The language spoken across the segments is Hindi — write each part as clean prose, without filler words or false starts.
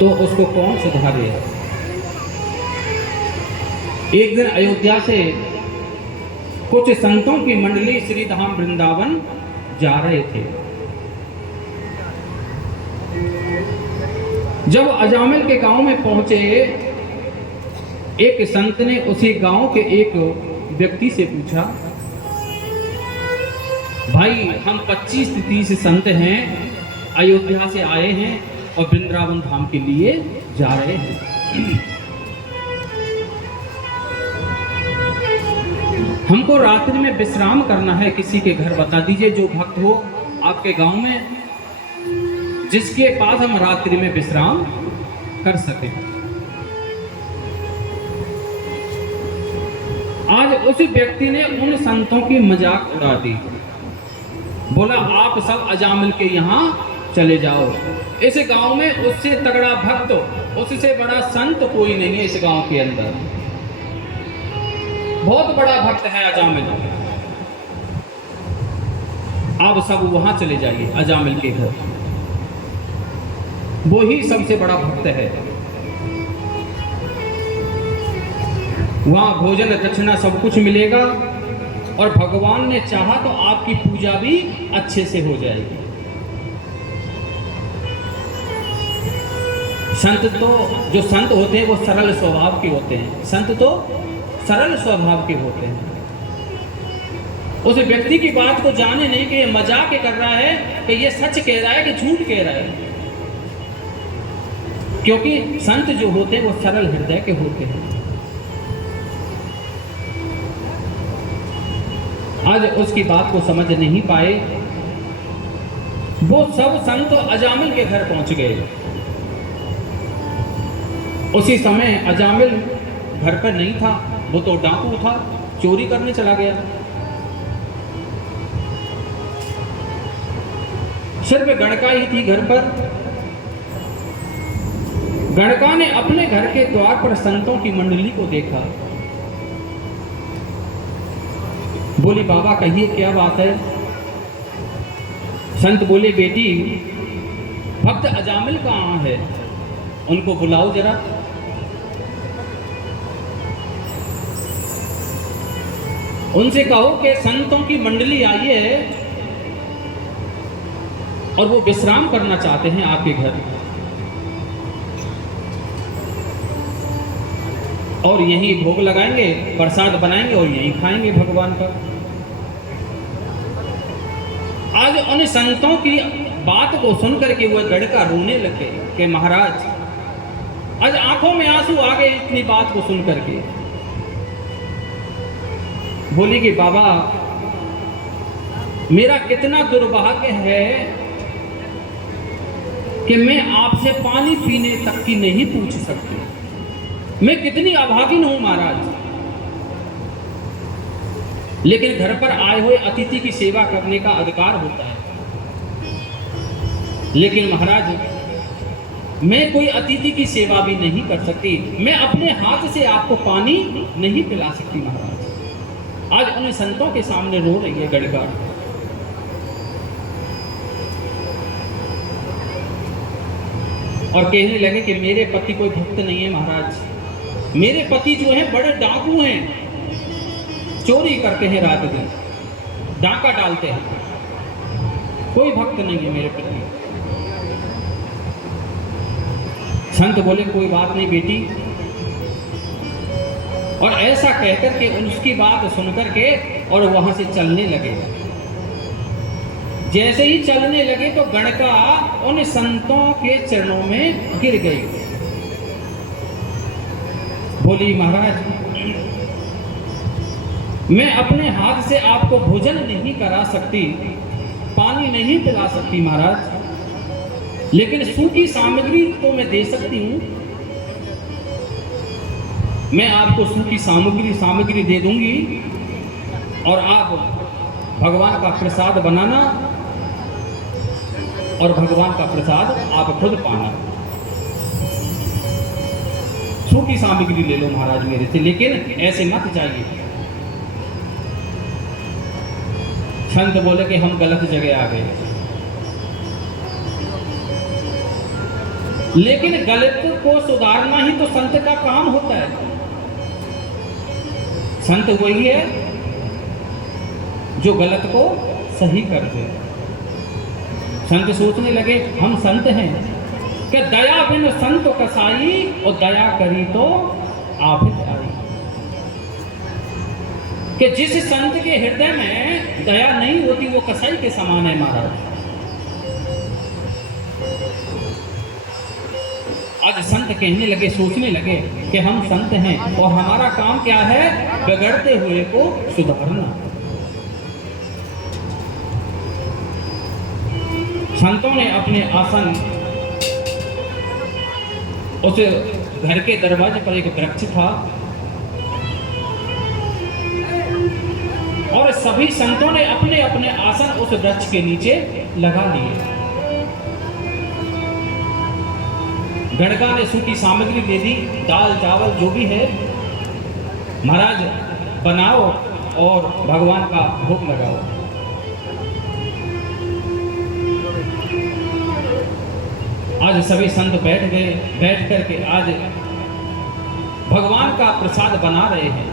तो उसको कौन सुधारे। एक दिन अयोध्या से कुछ संतों की मंडली श्री धाम वृंदावन जा रहे थे। जब अजामिल के गांव में पहुंचे, एक संत ने उसी गांव के एक व्यक्ति से पूछा, भाई हम 25-30 संत हैं, अयोध्या से आए हैं और वृंदावन धाम के लिए जा रहे हैं। हमको रात्रि में विश्राम करना है, किसी के घर बता दीजिए जो भक्त हो आपके गांव में, जिसके पास हम रात्रि में विश्राम कर सकें। आज उस व्यक्ति ने उन संतों की मजाक उड़ा दी, बोला आप सब अजामिल के यहाँ चले जाओ, इस गांव में उससे तगड़ा भक्त, उससे बड़ा संत कोई नहीं है। इस गांव के अंदर बहुत बड़ा भक्त है अजामिल, आप सब वहां चले जाइए अजामिल के घर, वो ही सबसे बड़ा भक्त है। वहां भोजन दक्षिणा सब कुछ मिलेगा और भगवान ने चाहा तो आपकी पूजा भी अच्छे से हो जाएगी। संत तो जो संत होते हैं वो सरल स्वभाव के होते हैं, संत तो सरल स्वभाव के होते हैं। उस व्यक्ति की बात को जाने नहीं कि ये मजाक कर रहा है, कि ये सच कह रहा है कि झूठ कह रहा है, क्योंकि संत जो होते हैं वो सरल हृदय के होते हैं। आज उसकी बात को समझ नहीं पाए, वो सब संत अजामिल के घर पहुंच गए। उसी समय अजामिल घर पर नहीं था, वो तो डाकू था, चोरी करने चला गया। सिर्फ गणका ही थी घर पर। गणका ने अपने घर के द्वार पर संतों की मंडली को देखा, बोली बाबा कहिए क्या बात है। संत बोले बेटी भक्त अजामिल कहाँ है, उनको बुलाओ जरा। उनसे कहो कि संतों की मंडली आई है और वो विश्राम करना चाहते हैं आपके घर, और यहीं भोग लगाएंगे, प्रसाद बनाएंगे और यहीं खाएंगे भगवान का। आज उन संतों की बात को सुनकर के वह गणका रोने लगे कि महाराज आज आंखों में आंसू आ गए इतनी बात को सुनकर के। बोली कि बाबा मेरा कितना दुर्भाग्य है कि मैं आपसे पानी पीने तक की नहीं पूछ सकती, मैं कितनी अभागिन हूं महाराज। लेकिन घर पर आए हुए अतिथि की सेवा करने का अधिकार होता है, लेकिन महाराज मैं कोई अतिथि की सेवा भी नहीं कर सकती, मैं अपने हाथ से आपको पानी नहीं पिला सकती महाराज। आज उन संतों के सामने रो रही है गणका। और कहने लगे कि मेरे पति कोई भक्त नहीं है महाराज, मेरे पति जो हैं बड़े डाकू हैं, चोरी करते हैं, रात दिन डाका डालते हैं, कोई भक्त नहीं है मेरे पति। संत बोले कोई बात नहीं बेटी, और ऐसा कहकर के उसकी बात सुनकर के और वहां से चलने लगे। जैसे ही चलने लगे तो गणका उन संतों के चरणों में गिर गई। बोली महाराज मैं अपने हाथ से आपको भोजन नहीं करा सकती, पानी नहीं पिला सकती महाराज, लेकिन सूखी सामग्री तो मैं दे सकती हूँ। मैं आपको सूखी सामग्री दे दूंगी और आप भगवान का प्रसाद बनाना और भगवान का प्रसाद आप खुद पाना। सूखी सामग्री ले लो महाराज मेरे से, लेकिन ऐसे मत जाइए। संत बोले कि हम गलत जगह आ गए। लेकिन गलत को सुधारना ही तो संत का काम होता है। संत वही है जो गलत को सही कर दे। संत सोचने लगे हम संत हैं कि दया बिन संत कसाई और दया करी तो आफत आई। कि जिस संत के हृदय में दया नहीं होती वो कसाई के समान है महाराज। आज संत कहने लगे, सोचने लगे कि हम संत हैं और हमारा काम क्या है, बिगड़ते हुए को सुधारना। संतों ने अपने आसन, उस घर के दरवाजे पर एक वृक्ष था और सभी संतों ने अपने अपने आसन उस वृक्ष के नीचे लगा लिए। गणका ने सूखी सामग्री दे दी, दाल चावल जो भी है महाराज बनाओ और भगवान का भोग लगाओ। आज सभी संत बैठ गए, बैठ करके आज भगवान का प्रसाद बना रहे हैं।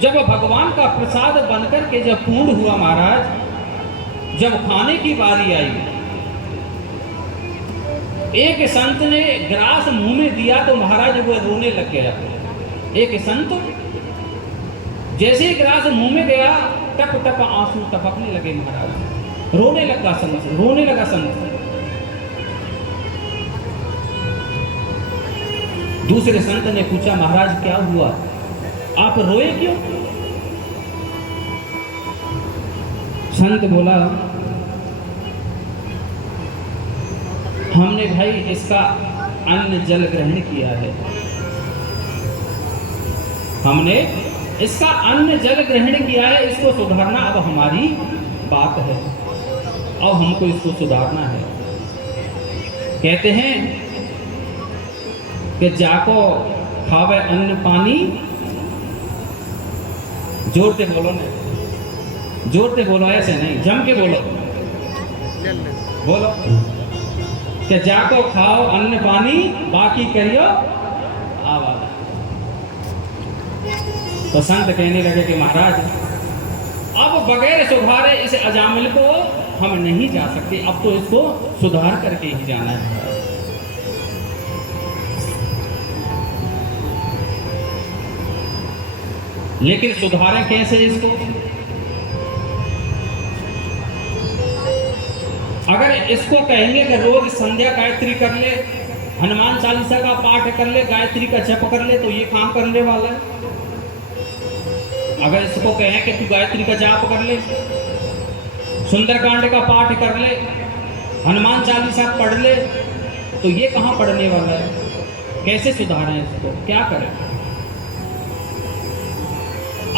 जब भगवान का प्रसाद बनकर के जब पूर्ण हुआ महाराज, जब खाने की बारी आई, एक संत ने ग्रास मुंह में दिया तो महाराज वो रोने लग गया। एक संत जैसे ही ग्रास मुंह में गया टप टप आंसू टपकने लगे महाराज। रोने लगा संत, रोने लगा संत। दूसरे संत ने पूछा महाराज क्या हुआ, आप रोए क्यों? संत बोला हमने भाई इसका अन्न जल ग्रहण किया है, हमने इसका अन्न जल ग्रहण किया है, इसको सुधारना अब हमारी बात है, अब हमको इसको सुधारना है। कहते हैं कि जाको खावे अन्न पानी, जोर से बोलो ना, जोर से बोलो, ऐसे नहीं, जम के बोलो, बोलो कि जाको खाओ अन्न पानी, बाकी करियो आवाज। तो संत कहने लगे कि महाराज अब बगैर सुधारे इस अजामिल को हम नहीं जा सकते, अब तो इसको सुधार करके ही जाना है। लेकिन सुधारें कैसे इसको? अगर इसको कहेंगे कि रोज संध्या गायत्री कर ले, हनुमान चालीसा का पाठ कर ले, गायत्री का जप कर ले, तो ये काम करने वाला है। अगर इसको कहें कि तू गायत्री का जाप कर ले, सुंदरकांड का पाठ कर ले, हनुमान चालीसा पढ़ ले, तो ये कहाँ पढ़ने वाला है? कैसे सुधारें इसको, क्या करें?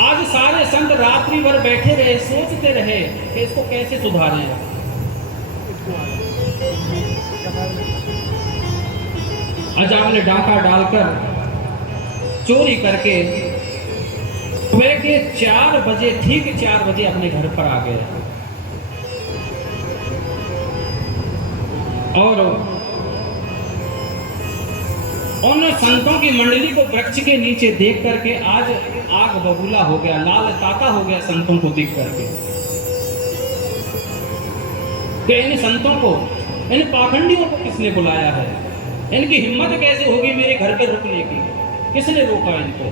आज सारे संत रात्रि भर बैठे रहे, सोचते रहे कि इसको कैसे सुधारें। अजामिल डाका डालकर चोरी करके सुबह के 4 बजे, ठीक 4 बजे अपने घर पर आ गए और उन संतों की मंडली को वृक्ष के नीचे देख करके आज आग बबूला हो गया, लाल ताका हो गया संतों को देख करके। कि इन संतों को, इन पाखंडियों को किसने बुलाया है? इनकी हिम्मत कैसे होगी मेरे घर पे रुकने की? किसने रोका इनको?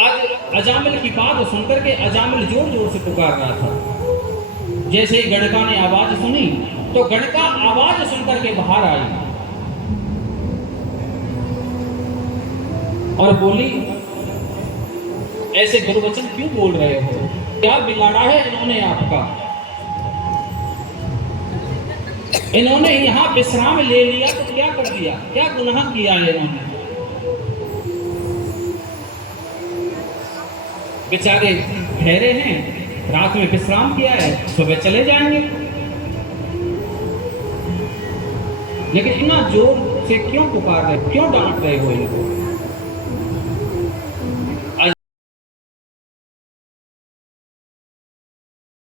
आज अजामिल की बात सुनकर के अजामिल जोर जोर से पुकार रहा था। जैसे ही गणका ने आवाज सुनी तो गणका आवाज सुनकर के बाहर आई और बोली, ऐसे दुर्वचन क्यों बोल रहे हो? क्या बिगाड़ा है इन्होंने आपका? इन्होंने यहाँ विश्राम ले लिया तो क्या कर दिया? क्या गुनाह किया है इन्होंने? बेचारे ठहरे हैं, रात में विश्राम किया है, सुबह चले जाएंगे। लेकिन इतना जोर से क्यों पुकार रहे, क्यों डांट रहे हो इनको?